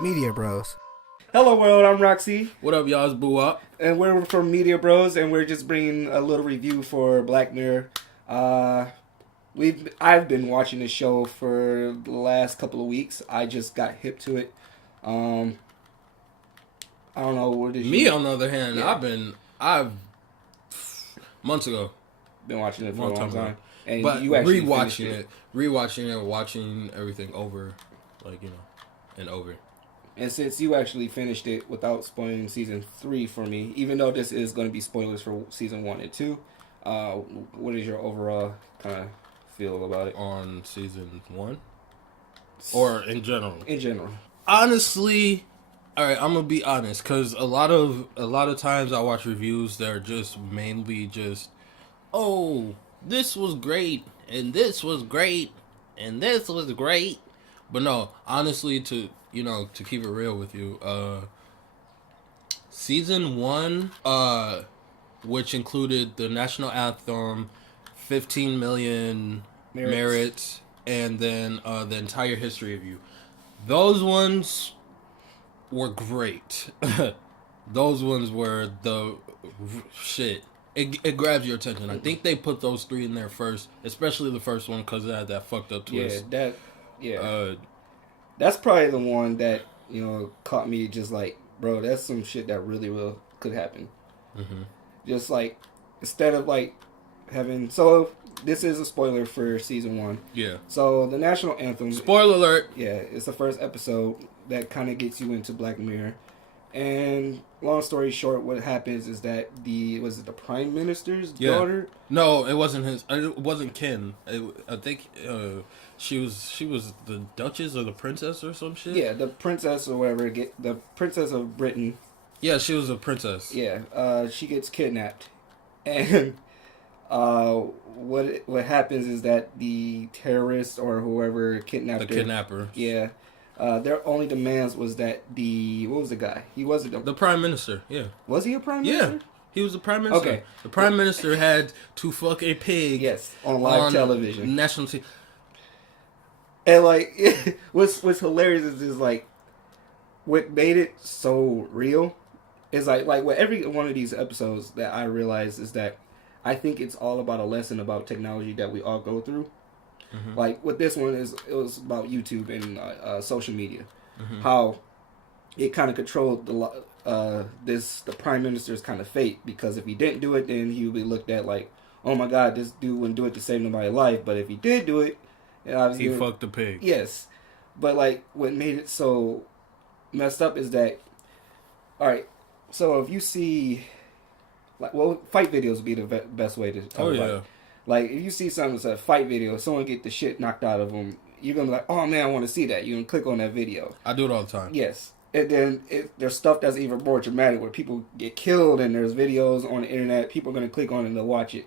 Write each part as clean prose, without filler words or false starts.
Media Bros. Hello world, I'm Roxy, What up, y'all? It's Boo Up. and we're from Media Bros, and we're just bringing a little review for Black Mirror. Uh, I've been watching the show for the last couple of weeks. I just got hip to it. Um, I don't know what did Me, you on the other hand, Yeah. I've months ago, been watching it for a long long time ago, time, and but you actually finished rewatching it, watching everything over, and over. And since you actually finished it without spoiling season 3 for me, even though this is going to be spoilers for season 1 and 2, what is your overall kind of feel about it? On season 1, or in general? In general. Honestly, all right, I'm gonna be honest, because a lot of times I watch reviews that are just mainly just, oh, this was great, and this was great, and this was great. But no, honestly, to keep it real with you, season 1, which included the national anthem, 15 million merits, and then the entire history of you. Those ones were great. Those ones were the shit. It grabs your attention. I think they put those 3 in there first, especially the first one because it had that fucked up twist. Yeah. That's probably the one that, caught me just like, bro, that's some shit that really could happen. Mm-hmm. Just like, instead of like having, so this is a spoiler for season 1. Yeah. So the national anthem. Spoiler alert. Yeah, it's the first episode that kind of gets you into Black Mirror. And long story short, what happens is that was it the Prime Minister's daughter? No, it wasn't his. It wasn't Ken. I think she was the Duchess or the Princess or some shit. Yeah, the princess or whatever. The Princess of Britain. Yeah, she was a princess. Yeah, she gets kidnapped, and what happens is that the terrorist or whoever kidnapped the her, kidnapper. Yeah. Their only demands was that what was the guy? He wasn't the prime minister. Yeah. Was he a prime minister? Yeah. He was the prime minister. Okay. The prime minister had to fuck a pig. Yes, on live television. National TV. And like, what's hilarious is just like, what made it so real is like with every one of these episodes that I realize is that I think it's all about a lesson about technology that we all go through. Mm-hmm. Like with this one it was about YouTube and social media, how it kind of controlled the prime minister's kind of fate, because if he didn't do it, then he would be looked at like, oh my god, this dude wouldn't do it to save nobody's life. But if he did do it, he fucked the pig. Yes, but like what made it so messed up is that, all right, so if you see, fight videos would be the best way to talk about it. Like, if you see something that's a fight video, someone get the shit knocked out of them, you're going to be like, oh, man, I want to see that. You're going to click on that video. I do it all the time. Yes. And then there's stuff that's even more dramatic where people get killed and there's videos on the internet. People are going to click on it and they'll watch it.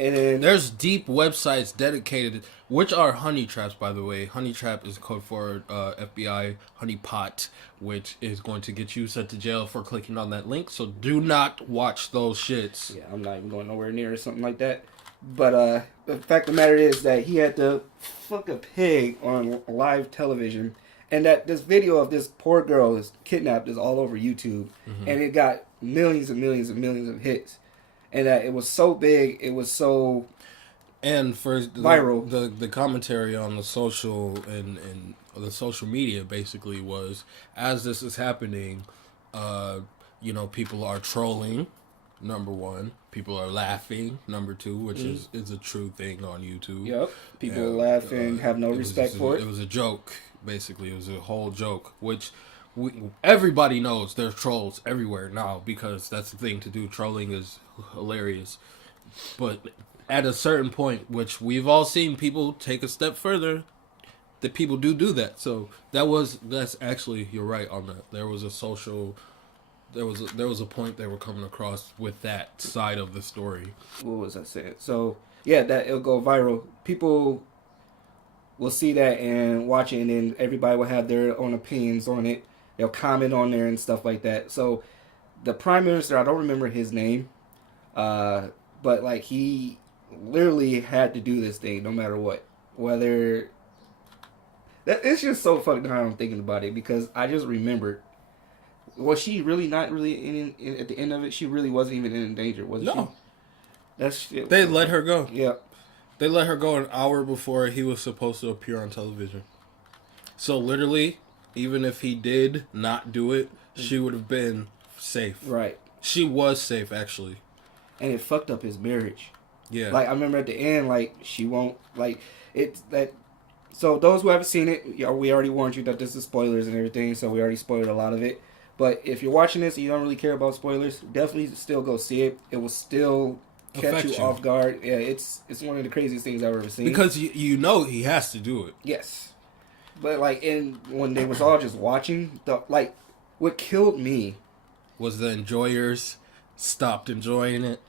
And then there's deep websites dedicated, which are honey traps, by the way. Honey trap is code for FBI honey pot, which is going to get you sent to jail for clicking on that link. So do not watch those shits. Yeah, I'm not even going nowhere near or something like that. But the fact of the matter is that he had to fuck a pig on live television, and that this video of this poor girl is kidnapped is all over YouTube, and it got millions and millions and millions of hits, and that it was so big, it was so viral. The commentary on the social and the social media basically was, as this is happening, people are trolling. Number 1, people are laughing. Number 2, which is a true thing on YouTube. Yep, people laughing, have no respect for it. It was a joke, basically. It was a whole joke, which everybody knows there's trolls everywhere now, because that's the thing to do. Trolling is hilarious. But at a certain point, which we've all seen people take a step further, that people do that. So that's actually, you're right on that. There was a social... There was a point they were coming across with that side of the story. What was I saying? So yeah, that it'll go viral. People will see that and watch it, and then everybody will have their own opinions on it. They'll comment on there and stuff like that. So the prime minister, I don't remember his name, but like he literally had to do this thing no matter what. Whether It's just so fucked how I'm thinking about it because I just remembered. Was she really not really at the end of it? She really wasn't even in danger, was she? No, That shit. they let her go. Yeah. They let her go an hour before he was supposed to appear on television. So literally, even if he did not do it, she would have been safe. Right. She was safe, actually. And it fucked up his marriage. Yeah. Like, I remember at the end, like, she won't, like, it's that. So, those who haven't seen it, we already warned you that this is spoilers and everything, so we already spoiled a lot of it. But if you're watching this and you don't really care about spoilers, definitely still go see it. It will still catch you off guard. Yeah, it's one of the craziest things I've ever seen. Because you know he has to do it. Yes. But, like, when they was all just watching, what killed me was the enjoyers stopped enjoying it.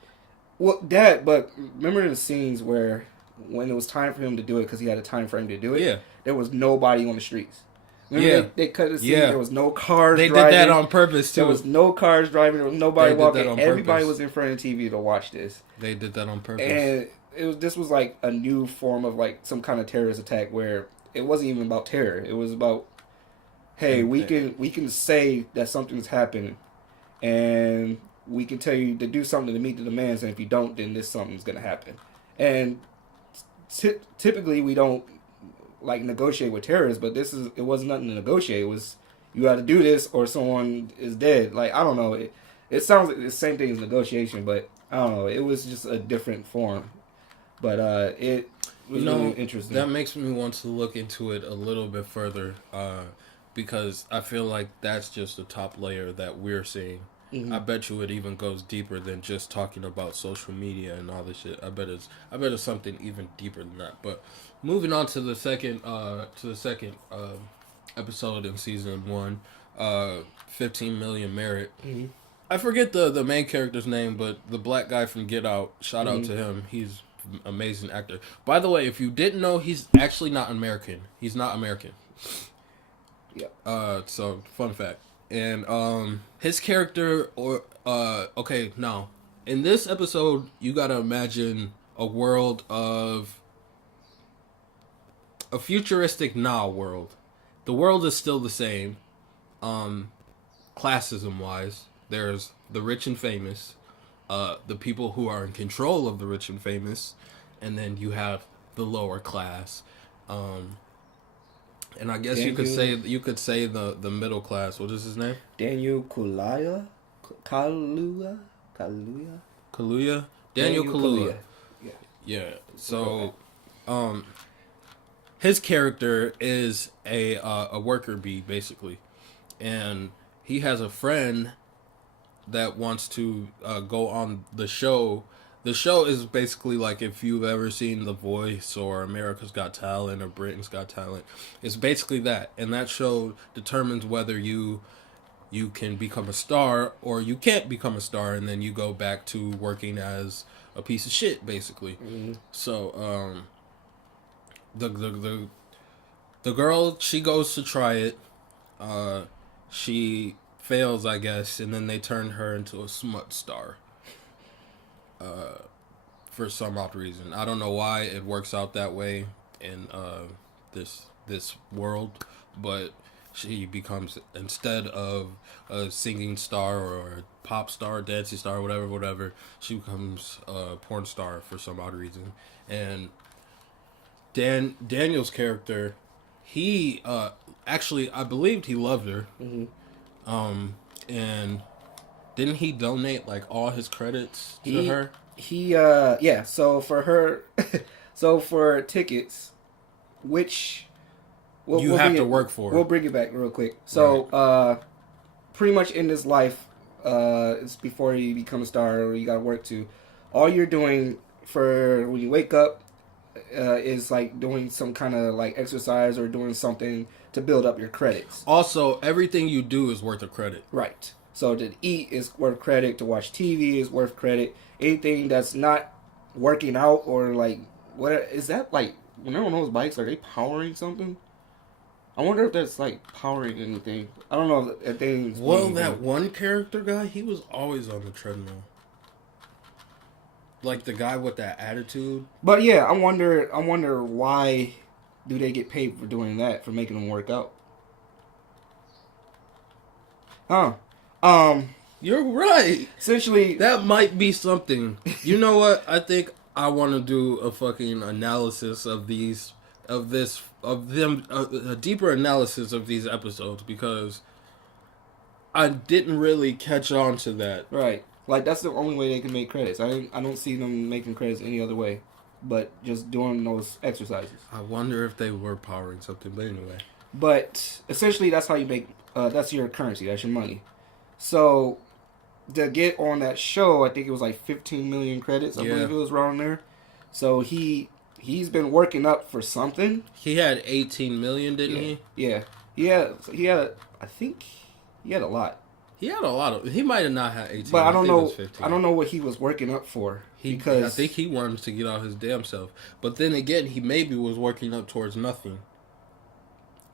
Well, but remember the scenes where when it was time for him to do it because he had a time frame to do it? Yeah. There was nobody on the streets. Remember they cut the scene. Yeah. There was no cars driving. They did that on purpose, too. There was no cars driving. There was nobody walking. Everybody was in front of the TV to watch this. They did that on purpose. And this was like a new form of like some kind of terrorist attack where it wasn't even about terror. It was about, hey, we can say that something's happening and we can tell you to do something to meet the demands, and if you don't, then something's going to happen. And typically we don't like negotiate with terrorists, but it wasn't nothing to negotiate. It was you got to do this or someone is dead. Like, I don't know. It sounds like the same thing as negotiation, but I don't know. It was just a different form. But it was really interesting. That makes me want to look into it a little bit further because I feel like that's just the top layer that we're seeing. Mm-hmm. I bet you it even goes deeper than just talking about social media and all this shit. I bet it's something even deeper than that. But moving on to the second episode in season 1, 15 Million Merit. Mm-hmm. I forget the main character's name, but the black guy from Get Out. Shout out to him. He's an amazing actor. By the way, if you didn't know, he's actually not American. He's not American. Yeah. So fun fact. And his character now in this episode you gotta imagine a world of a futuristic world. The world is still the same, classism wise. There's the rich and famous, the people who are in control of the rich and famous, and then you have the lower class. And I guess you could say the middle class. What is his name? Daniel Kaluuya. Kaluuya. Daniel Kaluuya. Yeah. So, his character is a worker bee basically, and he has a friend that wants to go on the show. The show is basically like if you've ever seen The Voice or America's Got Talent or Britain's Got Talent. It's basically that. And that show determines whether you can become a star or you can't become a star, and then you go back to working as a piece of shit, basically. Mm-hmm. So, the girl, she goes to try it. She fails, I guess, and then they turn her into a smut star. For some odd reason. I don't know why it works out that way in this world, but she becomes, instead of a singing star or a pop star, dancing star, whatever, she becomes a porn star for some odd reason. And Daniel's character, he actually, I believed he loved her. Mm-hmm. And didn't he donate like all his credits to her? So for her, so for tickets, which you have to work for. We'll bring it back real quick. So, right. Pretty much in this life, it's before you become a star or you got to work to, all you're doing for when you wake up is like doing some kind of like exercise or doing something to build up your credits. Also, everything you do is worth a credit. Right. So to eat is worth credit. To watch TV is worth credit. Anything that's not working out or like what is that like? When they're on those bikes, are they powering something? I wonder if that's like powering anything. I don't know if they. Well, that one character guy, he was always on the treadmill. Like the guy with that attitude. But yeah, I wonder why do they get paid for doing that, for making them work out? Huh. You're right. Essentially, That might be something. You know what? I think I want to do a fucking analysis of a deeper analysis of these episodes, because I didn't really catch on to that. right. Like, that's the only way they can make credits. I don't see them making credits any other way, but just doing those exercises. I wonder if they were powering something, but anyway. But essentially, that's how you make. That's your currency. That's your money. So to get on that show, I think it was like 15 million credits. I believe it was around there. So he's been working up for something. He had 18 million, didn't he? Yeah. He had. I think he had a lot. He had a lot of. He might have not had 18. But I don't know. 15. I don't know what he was working up for. Because I think he wanted to get out his damn self. But then again, he maybe was working up towards nothing.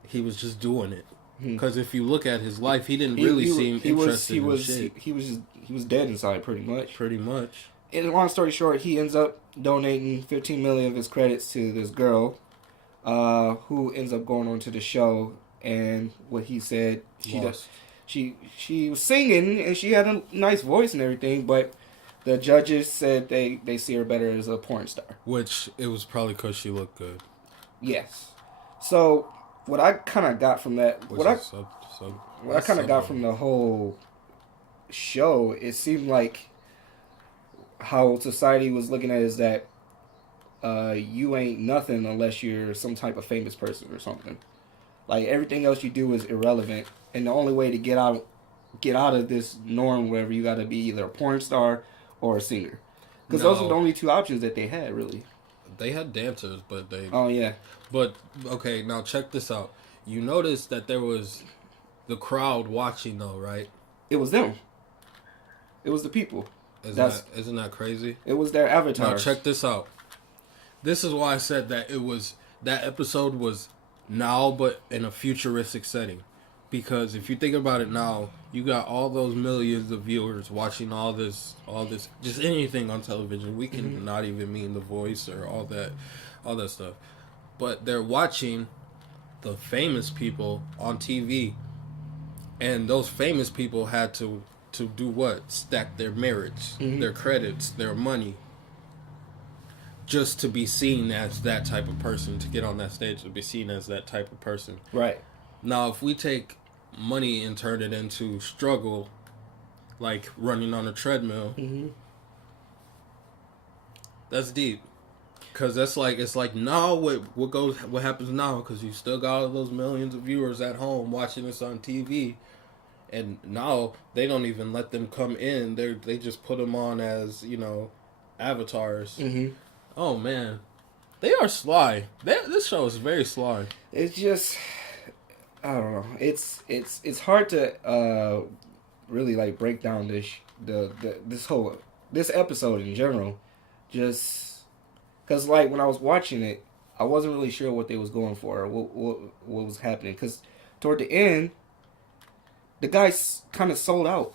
He was just doing it. Because if you look at his life, he didn't really seem interested in shit. He was dead inside, pretty much. Pretty much. And long story short, he ends up donating 15 million of his credits to this girl, who ends up going on to the show. And what he said, she was singing and she had a nice voice and everything, but the judges said they see her better as a porn star. Which it was probably because she looked good. Yes. So what I kind of got from that, what I kind of got from the whole show, it seemed like how society was looking at it is that you ain't nothing unless you're some type of famous person or something. Like, everything else you do is irrelevant, and the only way to get out of this norm, wherever, you got to be either a porn star or a singer, because those are the only two options that they had, really. They had dancers, but they. Oh yeah. But okay, now check this out. You noticed that there was the crowd watching, though, right? It was them. It was the people. Isn't that crazy? It was their avatars. Now check this out. This is why I said that that episode was now, but in a futuristic setting. Because if you think about it now, you got all those millions of viewers watching all this, just anything on television. We can not even mean The Voice or all that stuff. But they're watching the famous people on TV. And those famous people had to do what? Stack their merits, their credits, their money, just to be seen as that type of person, to get on that stage, to be seen as that type of person. Right. Now, if we take money and turn it into struggle, like running on a treadmill, that's deep. Because it's like now what happens now, because you still got all those millions of viewers at home watching this on TV. And now they don't even let them come in. They just put them on as, avatars. Oh man, they are sly. This show is very sly. It's just, I don't know. It's hard to really like break down this episode in general. Just because like when I was watching it, I wasn't really sure what they was going for or what was happening. Because toward the end, the guy kind of sold out.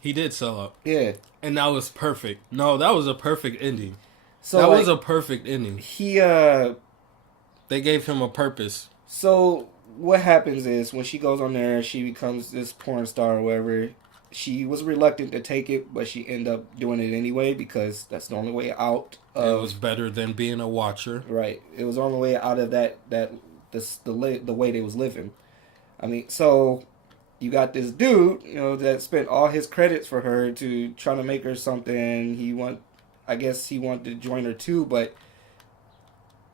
He did sell out. Yeah. And that was perfect. No, that was a perfect ending. So that was a perfect ending. They gave him a purpose. So what happens is when she goes on there, she becomes this porn star or whatever. She was reluctant to take it, but she ended up doing it anyway because that's the only way out. It was better than being a watcher. Right. It was the only way out of the way they was living. I mean, so you got this dude, that spent all his credits for her to try to make her something. I guess he wanted to join her too, but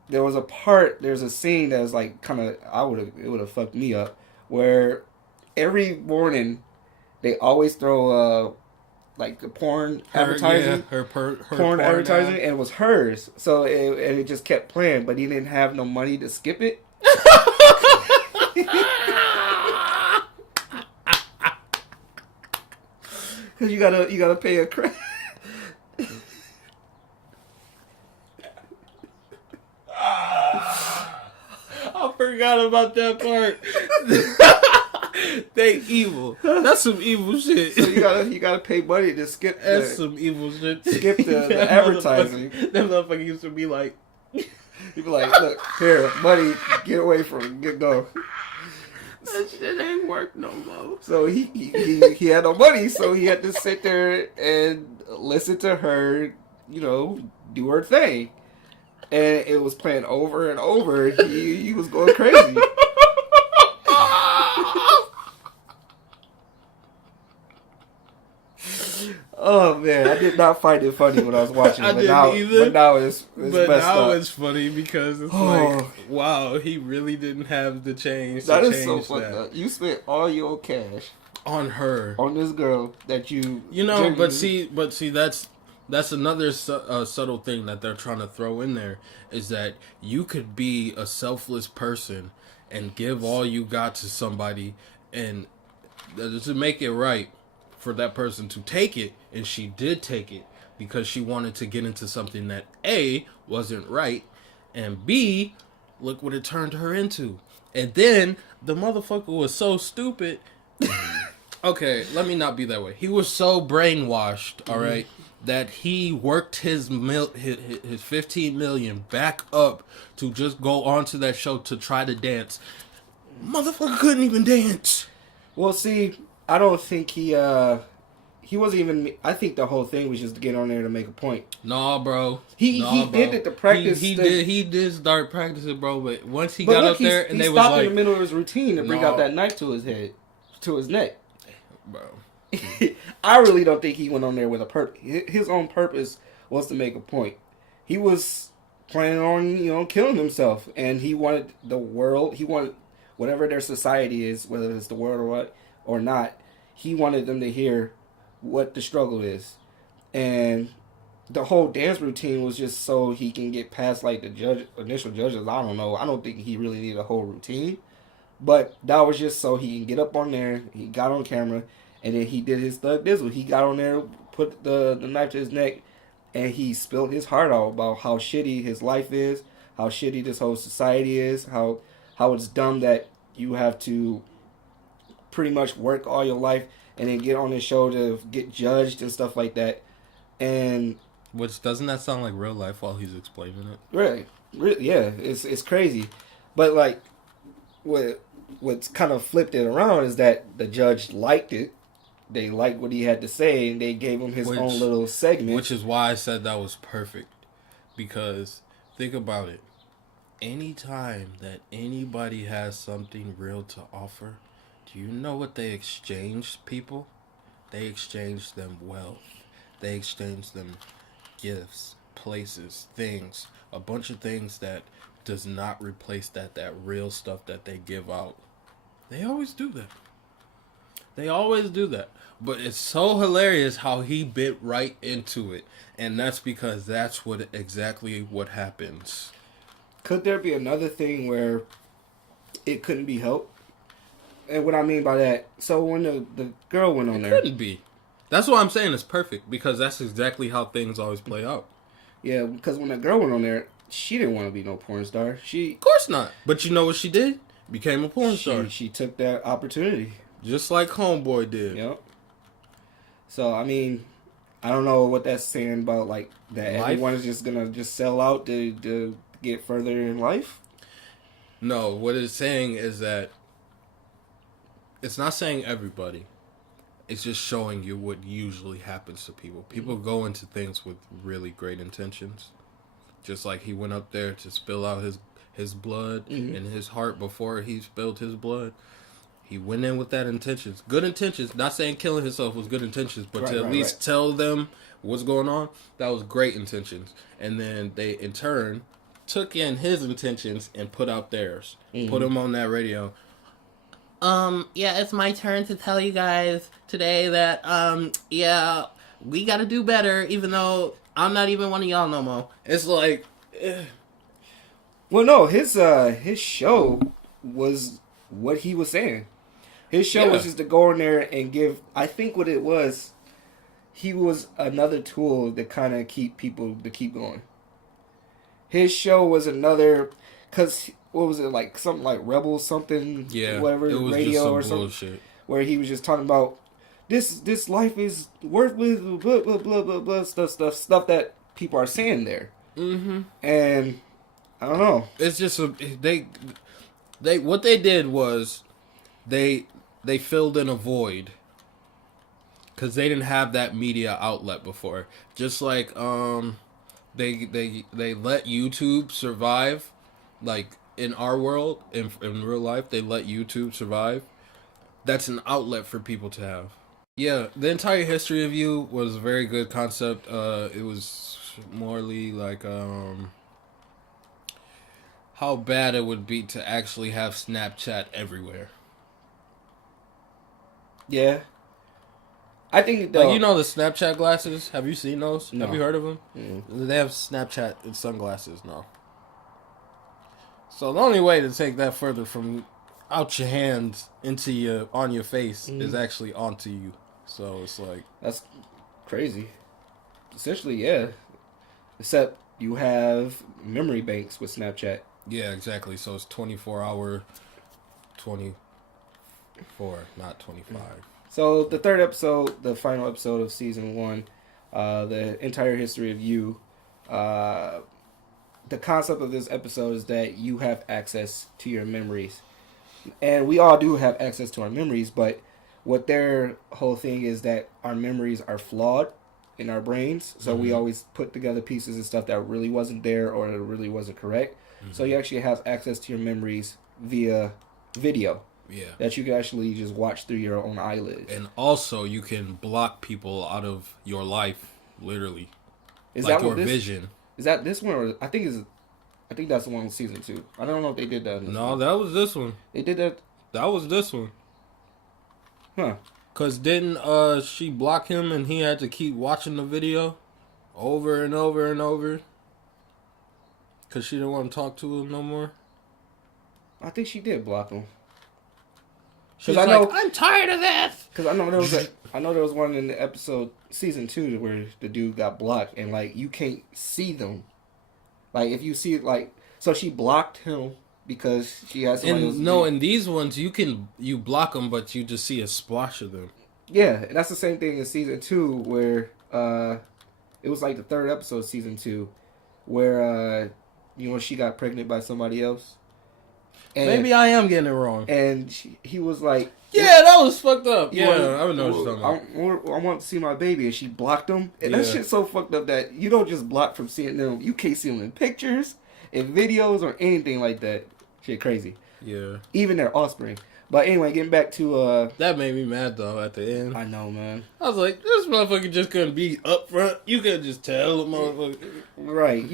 there's a scene that was like kind of, it would have fucked me up, where every morning they always throw like the porn advertising, her porn advertising, and it was hers. So it just kept playing, but he didn't have no money to skip it. Cause you gotta pay a credit. I forgot about that part. They evil. That's some evil shit. So you gotta pay money to skip. That's some evil shit. Skip the advertising. That motherfucker used to be like, He'd be like, look, here, buddy, get away from it, get go. That shit ain't work no more. So he had no money, so he had to sit there and listen to her, do her thing. And it was playing over and over. He was going crazy. Oh man, I did not find it funny when I was watching it. I didn't either. But now it's but messed now up. it's funny because it's like, wow, he really didn't have the change. That to is so change fucked that. up. You spent all your cash On her, on this girl that you but see, that's another subtle thing that they're trying to throw in there is that you could be a selfless person and give all you got to somebody, and to make it right for that person to take it, and she did take it because she wanted to get into something that A, wasn't right, and B, look what it turned her into. And then the motherfucker was so stupid. Okay, let me not be that way. He was so brainwashed, all right, that he worked his 15 million back up to just go onto that show to try to dance. Motherfucker couldn't even dance. Well, see, I don't think he wasn't even. I think the whole thing was just to get on there to make a point. Nah, bro. He did it to practice. He did start practicing, bro. But once he got up there, and they was like, in the middle of his routine to bring out that knife to his head, to his neck. Bro. I really don't think he went on there with a purpose. His own purpose was to make a point. He was planning on, killing himself, and he wanted the world. He wanted whatever their society is, whether it's the world or what or not. He wanted them to hear what the struggle is, and the whole dance routine was just so he can get past like the initial judges. I don't know. I don't think he really needed a whole routine. But that was just so he can get up on there. He got on camera, and then he did his Thug Dizzle. He got on there, put the knife to his neck, and he spilled his heart out about how shitty his life is, how shitty this whole society is, how it's dumb that you have to pretty much work all your life and then get on this show to get judged and stuff like that. And which doesn't that sound like real life while he's explaining it? Really, yeah, it's crazy. But like, what's kind of flipped it around is that the judge liked it. They liked what he had to say, and they gave him his own little segment. Which is why I said that was perfect. Because, think about it. Anytime that anybody has something real to offer, do you know what they exchange, people? They exchange them wealth. They exchange them gifts, places, things. A bunch of things that does not replace that real stuff that they give out. They always do that. They always do that. But it's so hilarious how he bit right into it. And that's because that's exactly what happens. Could there be another thing where it couldn't be helped? And what I mean by that, so when the girl went on there... It couldn't be. That's what I'm saying is perfect. Because that's exactly how things always play out. Yeah, because when the girl went on there, she didn't want to be no porn star. Of course not. But you know what she did? Became a porn star. She took that opportunity. Just like Homeboy did. Yep. So, I mean, I don't know what that's saying about, like, that everyone is just going to just sell out to get further in life. No, what it's saying is that it's not saying everybody. It's just showing you what usually happens to people. People go into things with really great intentions. Just like he went up there to spill out his blood and his heart before he spilled his blood. He went in with that intentions. Good intentions. Not saying killing himself was good intentions, but to at least tell them what's going on, that was great intentions. And then they, in turn, took in his intentions and put out theirs. Put them on that radio. Yeah, it's my turn to tell you guys today that, yeah, we gotta do better, even though I'm not even one of y'all no more. It's like... Well, no, his show was what he was saying. His show was just to go in there and give... I think what it was, he was another tool to kind of keep people to keep going. His show was another... Because, what was it, like, something like Rebel something? Yeah, whatever, it was radio just some or something. bullshit. Where he was just talking about, this life is worthless, blah, blah, blah, blah, blah, stuff that people are saying there. Mm-hmm. And I don't know. It's just they what they did was they filled in a void because they didn't have that media outlet before. Just like they let YouTube survive, like in our world, in real life, they let YouTube survive. That's an outlet for people to have. Yeah, the entire history of you was a very good concept. It was morely like how bad it would be to actually have Snapchat everywhere. Yeah, I think Like though. the Snapchat glasses. Have you seen those? No. Have you heard of them? Mm. They have Snapchat sunglasses now. So the only way to take that further from out your hands into your on your face is actually onto you. So it's like That's crazy. Essentially, yeah. Except you have memory banks with Snapchat. yeah, exactly. So it's 24-hour, 24, not 25. So the third episode, the final episode of season 1, the entire history of you. The concept of this episode is that you have access to your memories, and we all do have access to our memories. But what their whole thing is that our memories are flawed in our brains, so we always put together pieces and stuff that really wasn't there or that really wasn't correct. So you actually have access to your memories via video. Yeah. That you can actually just watch through your own eyelids. And also, you can block people out of your life, literally. Is like that your what this, vision. Is that this one, or I think that's the one with season 2. I don't know if they did that. No, one. that was this one. They did that. That was this one. Huh? Cause didn't she block him and he had to keep watching the video over and over and over? Cause she didn't want to talk to him no more. I think she did block him. She's I like, know, I'm tired of this. Cause I know there was one in the episode season 2 where the dude got blocked and like you can't see them. Like if you see it, like so she blocked him because she has somebody else. No, in these ones you block them, but you just see a splash of them. Yeah, and that's the same thing in season 2 where it was like the third episode of season 2 where she got pregnant by somebody else. And, Maybe I am getting it wrong. And he was like, yeah, that was fucked up. Yeah, I know what you're talking about. I want to see my baby, and she blocked him. And yeah. that shit's so fucked up that you don't just block from seeing them. You can't see them in pictures, in videos, or anything like that. Shit crazy. Yeah. Even their offspring. But anyway, getting back to... that made me mad, though, at the end. I know, man. I was like, this motherfucker just couldn't be up front. You could just tell the motherfucker. Right.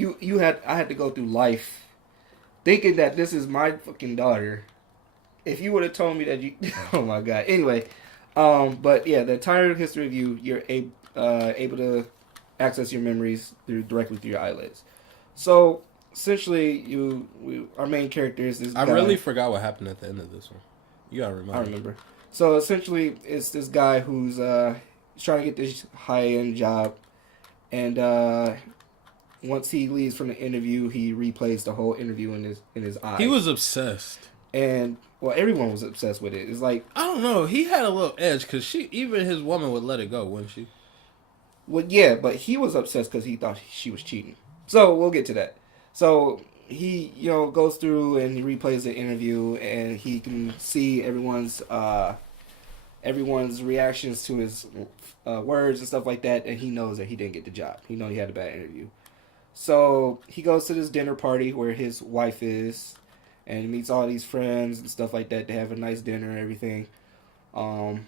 I had to go through life thinking that this is my fucking daughter. If you would have told me that you... Oh, my God. Anyway, but yeah, the entire history of you, you're able to access your memories directly through your eyelids. So, essentially, our main character is this guy. I really forgot what happened at the end of this one. You gotta remember. I remember. So, essentially, it's this guy who's trying to get this high-end job, and once he leaves from the interview, he replays the whole interview in his eyes. He was obsessed. And, well, everyone was obsessed with it. It's like... I don't know. He had a little edge, because even his woman would let it go, wouldn't she? Well, yeah, but he was obsessed because he thought she was cheating. So, we'll get to that. So, he, goes through and he replays the interview, and he can see everyone's reactions to his words and stuff like that, and he knows that he didn't get the job. He knows he had a bad interview. So, he goes to this dinner party where his wife is, and he meets all these friends and stuff like that. They have a nice dinner and everything. Oh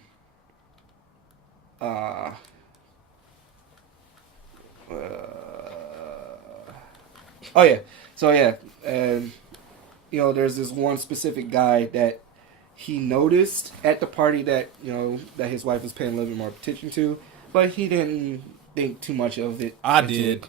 yeah. So yeah, and there's this one specific guy that he noticed at the party that that his wife was paying a little bit more attention to, but he didn't think too much of it. I did.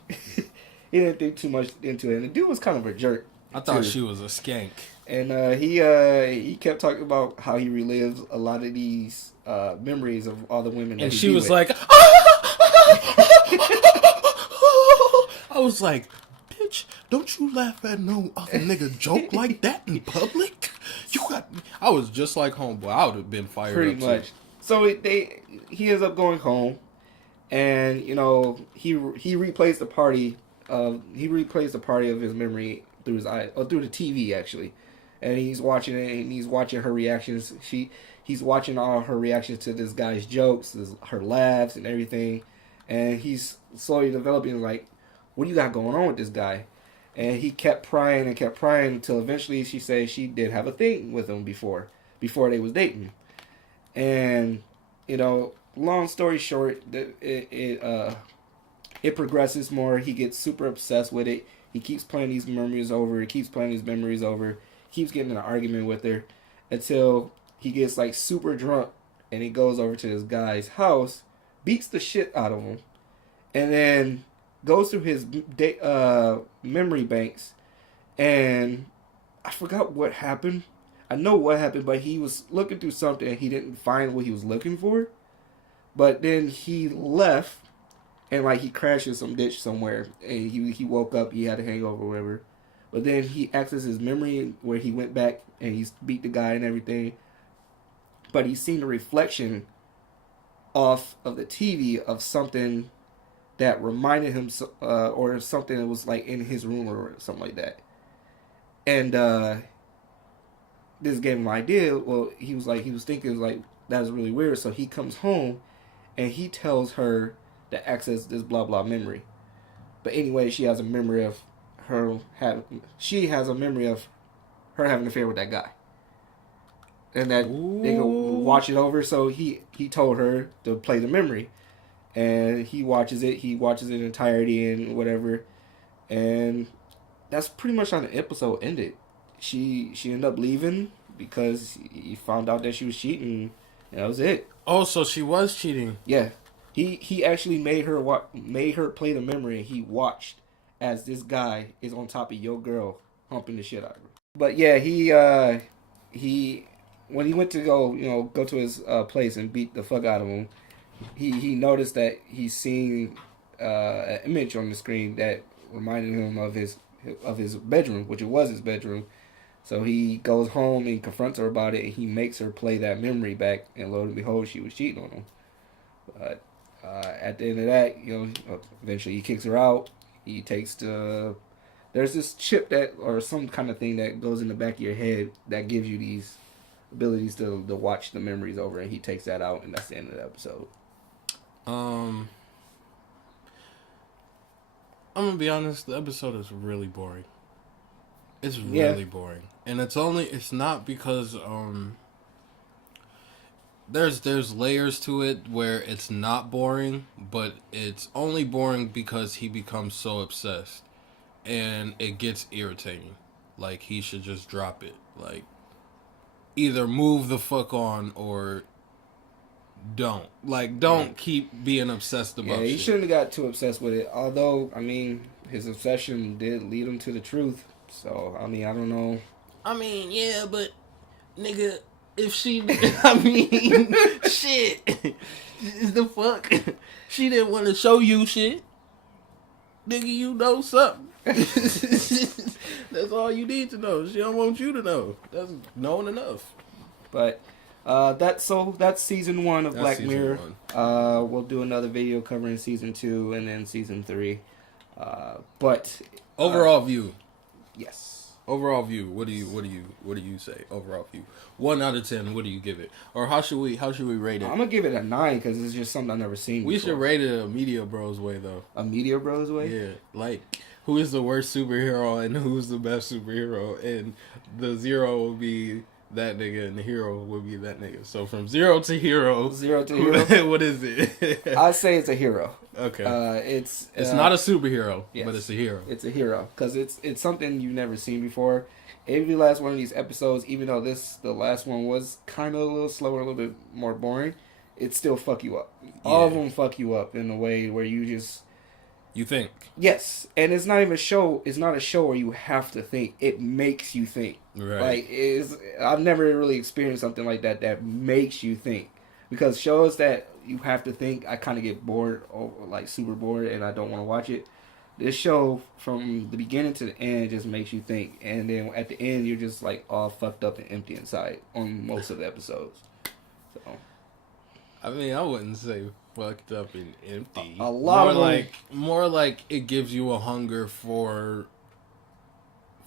He didn't think too much into it. And the dude was kind of a jerk. I thought she was a skank. And he kept talking about how he relives a lot of these memories of all the women. And that she was with. like, I was like, bitch, don't you laugh at no other nigga joke like that in public. I was just like homeboy. I would have been fired pretty up much. Too. So he ends up going home, and he replays the party. He replays the party of his memory through his eye, or through the TV actually, and he's watching it and he's watching her reactions. He's watching all her reactions to this guy's jokes, her laughs and everything, and he's slowly developing like, what do you got going on with this guy? And he kept prying until eventually she said she did have a thing with him before they was dating. And long story short, it progresses more. He gets super obsessed with it. He keeps playing these memories over. Keeps getting in an argument with her until he gets like super drunk and he goes over to this guy's house, beats the shit out of him, and then goes through his memory banks. And I forgot what happened. I know what happened, but he was looking through something and he didn't find what he was looking for. But then he left and like he crashed in some ditch somewhere and he woke up, he had a hangover or whatever. But then he accessed his memory where he went back and he beat the guy and everything. But he seen the reflection off of the TV of something that reminded him, or something that was like in his room or something like that. And this gave him an idea. Well, he was thinking like that was really weird. So he comes home and he tells her to access this blah blah memory. But anyway, she has a memory of her having an affair with that guy, and that they go watch it over. So he told her to play the memory, and he watches it in entirety and whatever, and that's pretty much how the episode ended. She ended up leaving because he found out that she was cheating, and that was it. Oh, so she was cheating. Yeah, he actually made her play the memory, and he watched as this guy is on top of your girl humping the shit out of her. But yeah, he when he went to go to his place and beat the fuck out of him, he noticed that he seen an image on the screen that reminded him of his bedroom, which it was his bedroom. So he goes home and confronts her about it, and he makes her play that memory back, and lo and behold, she was cheating on him. But at the end of that, eventually he kicks her out. He takes there's this chip or some kind of thing that goes in the back of your head that gives you these abilities to watch the memories over, and he takes that out, and that's the end of the episode. I'm gonna be honest, the episode is really boring. It's really boring. And it's not because there's layers to it where it's not boring, but it's only boring because he becomes so obsessed and it gets irritating. Like, he should just drop it. Like, either move the fuck on or don't. Like, don't keep being obsessed about shit. He shouldn't have got too obsessed with it. Although, I mean, his obsession did lead him to the truth. So, I mean, I don't know. I mean, yeah, but, nigga, if she... I mean, shit. The fuck? She didn't want to show you shit. Nigga, you know something. That's all you need to know. She don't want you to know. That's known enough. But that's season 1 of Black Mirror. We'll do another video covering season 2 and then season 3. But overall view. Yes. Overall view. What do you say? Overall view. 1 out of 10. What do you give it? Or how should we rate it? I'm gonna give it a 9 because it's just something I've never seen. We should rate it a Media Bros way though. A Media Bros way? Yeah. Like, who is the worst superhero and who's the best superhero, and the 0 will be that nigga and the hero will be that nigga. So from 0 to hero. 0 to hero. What is it? I say it's a hero. Okay. It's not a superhero, yes, but it's a hero. It's a hero because it's something you've never seen before. Every last one of these episodes, even though the last one was kind of a little slower, a little bit more boring, it still fuck you up. Yeah. All of them fuck you up in a way where you think. Yes, and it's not even a show. It's not a show where you have to think. It makes you think. Right. Like I've never really experienced something like that makes you think. Because shows that you have to think, I kind of get bored, or like super bored, and I don't want to watch it. This show, from the beginning to the end, just makes you think, and then at the end, you're just like all fucked up and empty inside on most of the episodes. So, I mean, I wouldn't say fucked up and empty. A lot more like it gives you a hunger for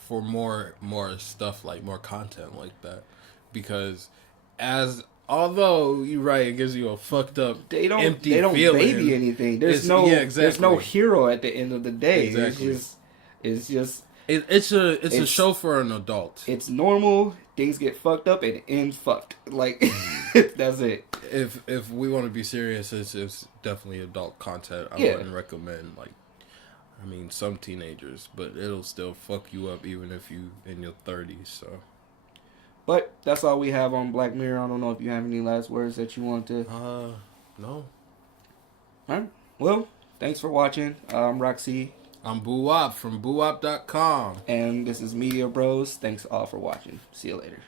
for more stuff, like more content like that, because although you're right, it gives you a fucked up they don't empty feeling. baby anything. There's no hero at the end of the day. Exactly. It's just it's a show for an adult. It's normal. Things get fucked up and it ends fucked. Like that's it. If we want to be serious, it's definitely adult content. I wouldn't recommend, like, I mean, some teenagers, but it'll still fuck you up even if you in your 30s. So, but that's all we have on Black Mirror. I don't know if you have any last words that you want to. No. All right. Well, thanks for watching. I'm Roxy. I'm Boo Wop from BooWop.com. And this is Media Bros. Thanks all for watching. See you later.